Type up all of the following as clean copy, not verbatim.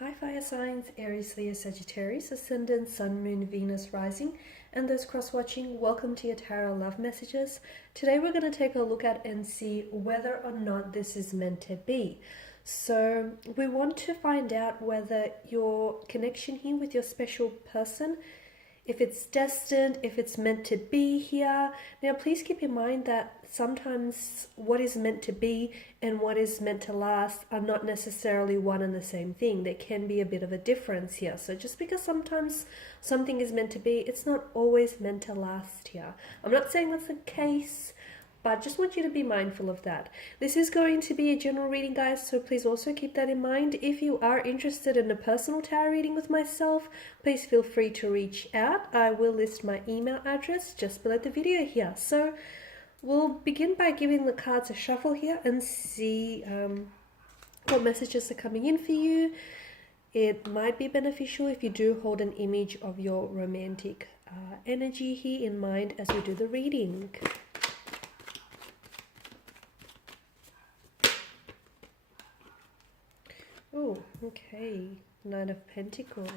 Hi fire signs, Aries, Leo, Sagittarius, Ascendant, Sun, Moon, Venus, Rising, and those cross-watching, welcome to your tarot love messages. Today we're going to take a look at and see whether or not this is meant to be. So we want to find out whether your connection here with your special person, if it's destined, if it's meant to be here. Now please keep in mind that sometimes what is meant to be and what is meant to last are not necessarily one and the same thing. There can be a bit of a difference here. So just because sometimes something is meant to be, it's not always meant to last here. I'm not saying that's the case, but just want you to be mindful of that. This is going to be a general reading, guys, so please also keep that in mind. If you are interested in a personal tarot reading with myself, please feel free to reach out. I will list my email address just below the video here. So we'll begin by giving the cards a shuffle here and see what messages are coming in for you. It might be beneficial if you do hold an image of your romantic energy here in mind as we do the reading. Oh, okay. Nine of Pentacles.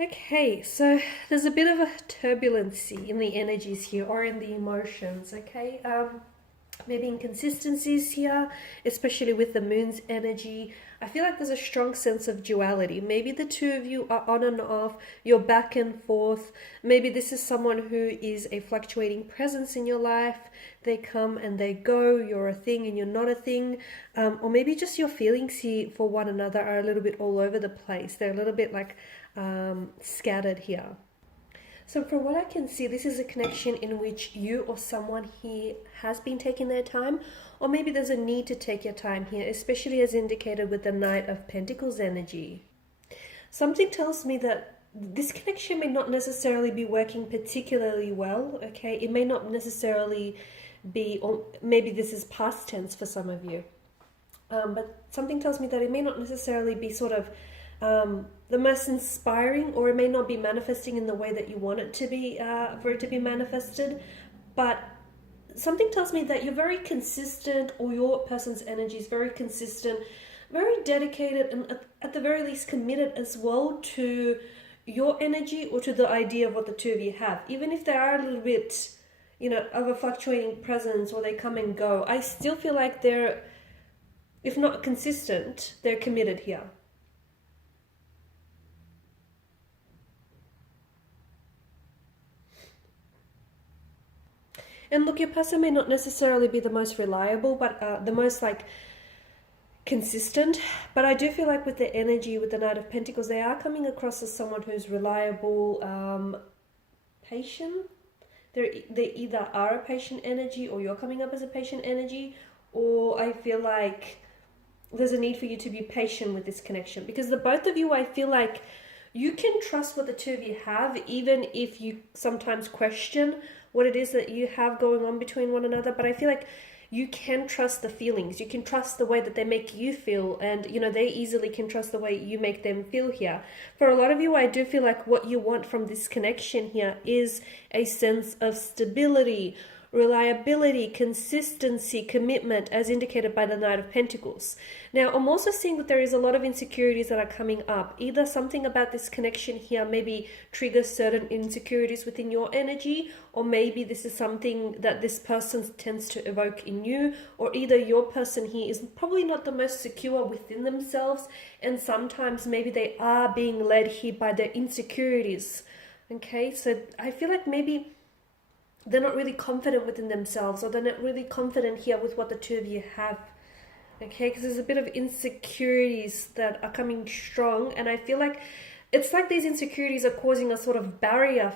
Okay, so there's a bit of a turbulency in the energies here or in the emotions, okay? Maybe inconsistencies here, especially with the moon's energy. I feel like there's a strong sense of duality. Maybe the two of you are on and off, you're back and forth. Maybe this is someone who is a fluctuating presence in your life. They come and they go, you're a thing and you're not a thing. Or maybe just your feelings here for one another are a little bit all over the place. They're a little bit like scattered here. So from what I can see, this is a connection in which you or someone here has been taking their time, or maybe there's a need to take your time here, especially as indicated with the Knight of Pentacles energy. Something tells me that this connection may not necessarily be working particularly well, okay? It may not necessarily be, or maybe this is past tense for some of you, but something tells me that it may not necessarily be sort of the most inspiring, or it may not be manifesting in the way that you want it to be, for it to be manifested. But something tells me that you're very consistent, or your person's energy is very consistent, very dedicated, and at the very least committed as well to your energy or to the idea of what the two of you have. Even if they are a little bit, you know, of a fluctuating presence, or they come and go, I still feel like they're, if not consistent, they're committed here. And look, your person may not necessarily be the most reliable, but the most like consistent. But I do feel like with the energy, with the Knight of Pentacles, they are coming across as someone who's reliable, patient. They either are a patient energy, or you're coming up as a patient energy, or I feel like there's a need for you to be patient with this connection, because the both of you, I feel like you can trust what the two of you have, even if you sometimes question what it is that you have going on between one another. But I feel like you can trust the feelings. You can trust the way that they make you feel, and you know, they easily can trust the way you make them feel here. For a lot of you, I do feel like what you want from this connection here is a sense of stability, reliability, consistency, commitment, as indicated by the Knight of Pentacles. Now, I'm also seeing that there is a lot of insecurities that are coming up. Either something about this connection here maybe triggers certain insecurities within your energy, or maybe this is something that this person tends to evoke in you, or either your person here is probably not the most secure within themselves, and sometimes maybe they are being led here by their insecurities. Okay, so I feel like maybe they're not really confident within themselves, or they're not really confident here with what the two of you have. Okay, because there's a bit of insecurities that are coming strong, and I feel like it's like these insecurities are causing a sort of barrier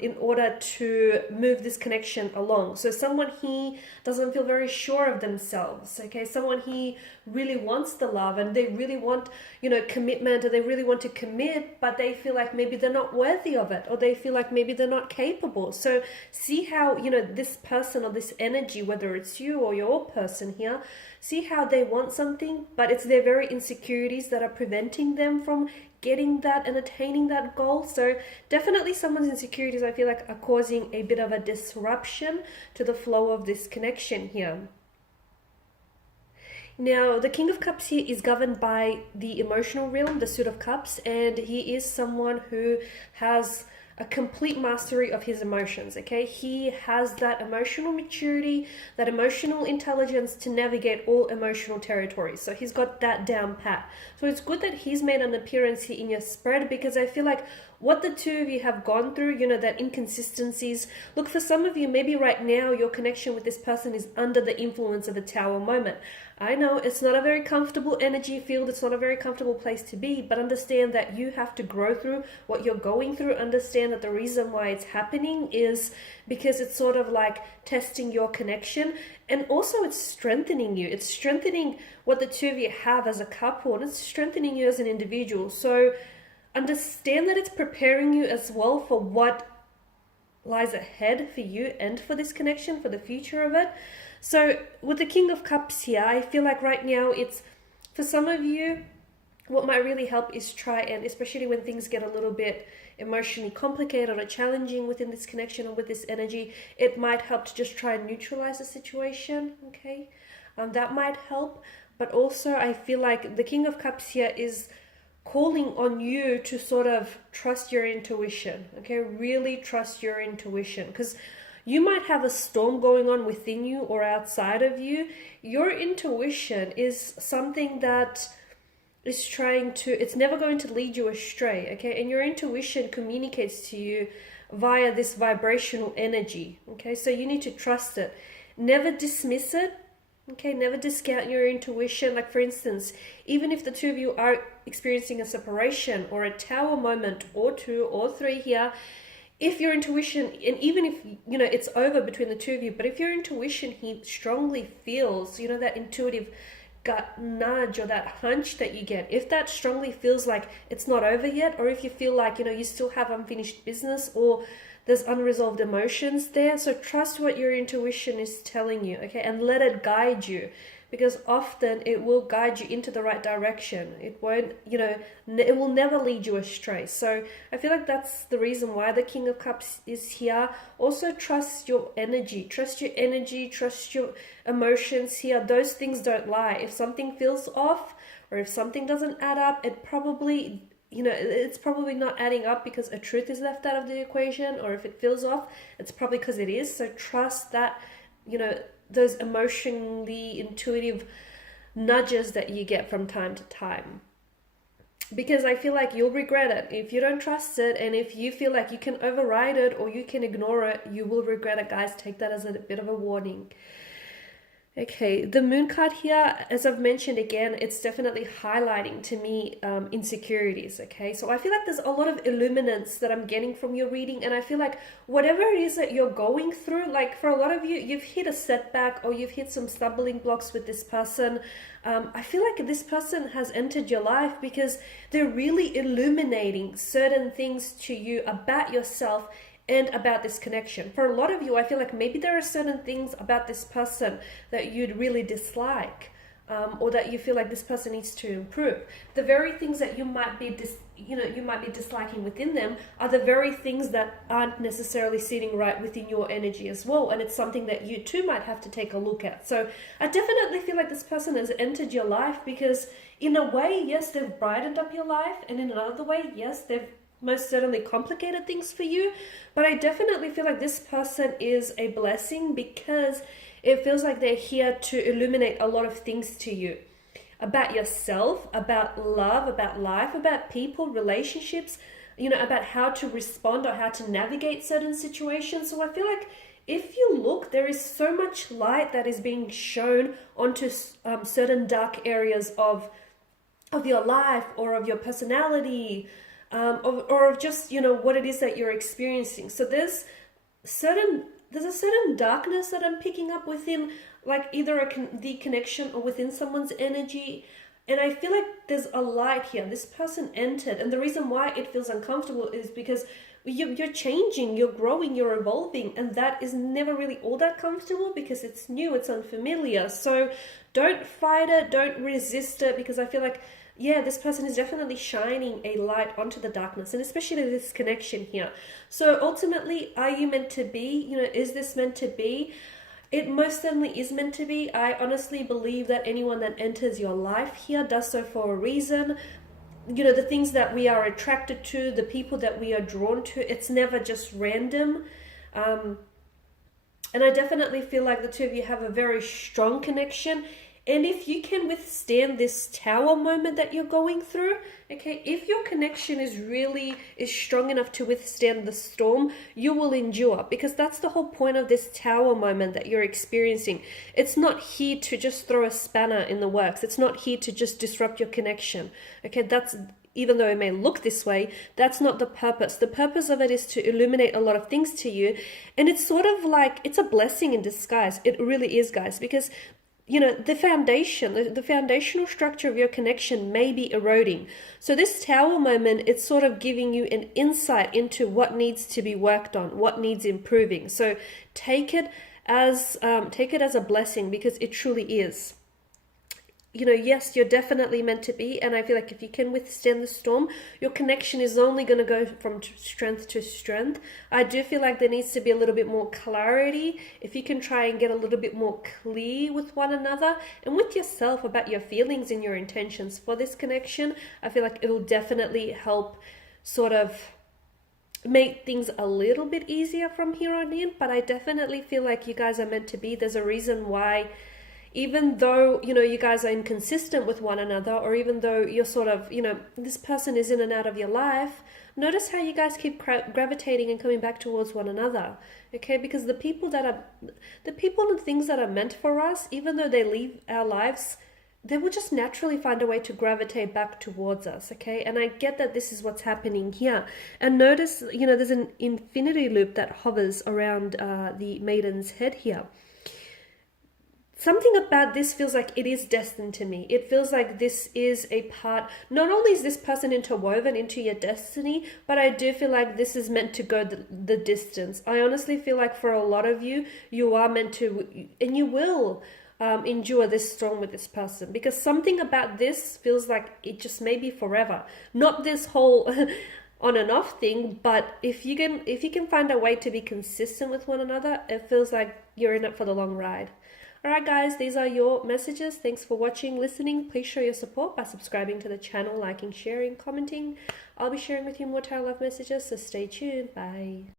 in order to move this connection along. So someone here doesn't feel very sure of themselves, okay? Someone here really wants the love and they really want, you know, commitment, or they really want to commit, but they feel like maybe they're not worthy of it, or they feel like maybe they're not capable. So see how, you know, this person or this energy, whether it's you or your person here, see how they want something, but it's their very insecurities that are preventing them from getting that and attaining that goal. So definitely someone's insecurities, I feel like, are causing a bit of a disruption to the flow of this connection here. Now, the King of Cups here is governed by the emotional realm, the Suit of Cups, and he is someone who has a complete mastery of his emotions, okay? He has that emotional maturity, that emotional intelligence to navigate all emotional territories. So he's got that down pat. So it's good that he's made an appearance here in your spread, because I feel like what the two of you have gone through, you know, that inconsistencies. Look, for some of you, maybe right now your connection with this person is under the influence of a Tower moment. I know it's not a very comfortable energy field, it's not a very comfortable place to be, but understand that you have to grow through what you're going through. Understand that the reason why it's happening is because it's sort of like testing your connection, and also it's strengthening you. It's strengthening what the two of you have as a couple, and it's strengthening you as an individual. So understand that it's preparing you as well for what lies ahead for you and for this connection, for the future of it. So with the King of Cups here, I feel like right now it's, for some of you, what might really help is try and, especially when things get a little bit emotionally complicated or challenging within this connection or with this energy, it might help to just try and neutralize the situation, okay? That might help. But also I feel like the King of Cups here is calling on you to sort of trust your intuition, okay? Really trust your intuition, because you might have a storm going on within you or outside of you. Your intuition is something that is trying to, it's never going to lead you astray, okay? And your intuition communicates to you via this vibrational energy, okay? So you need to trust it. Never dismiss it, okay? Never discount your intuition. Like, for instance, even if the two of you are experiencing a separation or a Tower moment or two or three here, if your intuition, and even if, you know, it's over between the two of you, but if your intuition he strongly feels, you know, that intuitive gut nudge or that hunch that you get, if that strongly feels like it's not over yet, or if you feel like, you know, you still have unfinished business or there's unresolved emotions there, so trust what your intuition is telling you, okay? And let it guide you, because often it will guide you into the right direction. It won't, you know, it will never lead you astray. So I feel like that's the reason why the King of Cups is here. Also trust your energy, trust your emotions here. Those things don't lie. If something feels off or if something doesn't add up, it probably, you know, it's probably not adding up because a truth is left out of the equation, or if it feels off, it's probably because it is. So trust that, you know, those emotionally intuitive nudges that you get from time to time, because I feel like you'll regret it if you don't trust it. And if you feel like you can override it or you can ignore it, you will regret it, guys. Take that as a bit of a warning. Okay, the Moon card here, as I've mentioned again, it's definitely highlighting to me insecurities, okay? So I feel like there's a lot of illuminance that I'm getting from your reading, and I feel like whatever it is that you're going through, like for a lot of you, you've hit a setback or you've hit some stumbling blocks with this person. I feel like this person has entered your life because they're really illuminating certain things to you about yourself and about this connection. For a lot of you, I feel like maybe there are certain things about this person that you'd really dislike, or that you feel like this person needs to improve. The very things that you might be disliking within them are the very things that aren't necessarily sitting right within your energy as well, and it's something that you too might have to take a look at. So I definitely feel like this person has entered your life because in a way, yes, they've brightened up your life, and in another way, yes, they've most certainly complicated things for you. But I definitely feel like this person is a blessing because it feels like they're here to illuminate a lot of things to you about yourself, about love, about life, about people, relationships, you know, about how to respond or how to navigate certain situations. So I feel like if you look, there is so much light that is being shown onto certain dark areas of your life or of your personality, or of just, you know, what it is that you're experiencing. So there's a certain darkness that I'm picking up within, like either the connection or within someone's energy. And I feel like there's a light here. This person entered, and the reason why it feels uncomfortable is because you're changing, you're growing, you're evolving, and that is never really all that comfortable because it's new, it's unfamiliar. So don't fight it, don't resist it, because I feel like, yeah, this person is definitely shining a light onto the darkness, and especially this connection here. So ultimately, are you meant to be? You know, is this meant to be? It most certainly is meant to be. I honestly believe that anyone that enters your life here does so for a reason. You know, the things that we are attracted to, the people that we are drawn to, it's never just random. And I definitely feel like the two of you have a very strong connection. And if you can withstand this tower moment that you're going through, okay, if your connection is strong enough to withstand the storm, you will endure, because that's the whole point of this tower moment that you're experiencing. It's not here to just throw a spanner in the works. It's not here to just disrupt your connection. Okay, that's, even though it may look this way, that's not the purpose. The purpose of it is to illuminate a lot of things to you. And it's sort of like, it's a blessing in disguise. It really is, guys, because you know, the foundation, the foundational structure of your connection may be eroding. So this tower moment, it's sort of giving you an insight into what needs to be worked on, what needs improving. So take it as a blessing, because it truly is. You know, yes, you're definitely meant to be, and I feel like if you can withstand the storm, your connection is only going to go from strength to strength. I do feel like there needs to be a little bit more clarity. If you can try and get a little bit more clear with one another and with yourself about your feelings and your intentions for this connection, I feel like it'll definitely help sort of make things a little bit easier from here on in. But I definitely feel like you guys are meant to be. There's a reason why, even though, you know, you guys are inconsistent with one another, or even though you're sort of, you know, this person is in and out of your life, notice how you guys keep gravitating and coming back towards one another, okay? Because the people and things that are meant for us, even though they leave our lives, they will just naturally find a way to gravitate back towards us, okay? And I get that this is what's happening here. And notice, you know, there's an infinity loop that hovers around the maiden's head here. Something about this feels like it is destined to me. It feels like this is a part, not only is this person interwoven into your destiny, but I do feel like this is meant to go the distance. I honestly feel like for a lot of you, you are meant to, and you will endure this storm with this person, because something about this feels like it just may be forever. Not this whole on and off thing, but if you can find a way to be consistent with one another, it feels like you're in it for the long ride. Alright guys, these are your messages. Thanks for watching, listening. Please show your support by subscribing to the channel, liking, sharing, commenting. I'll be sharing with you more tarot love messages, so stay tuned. Bye.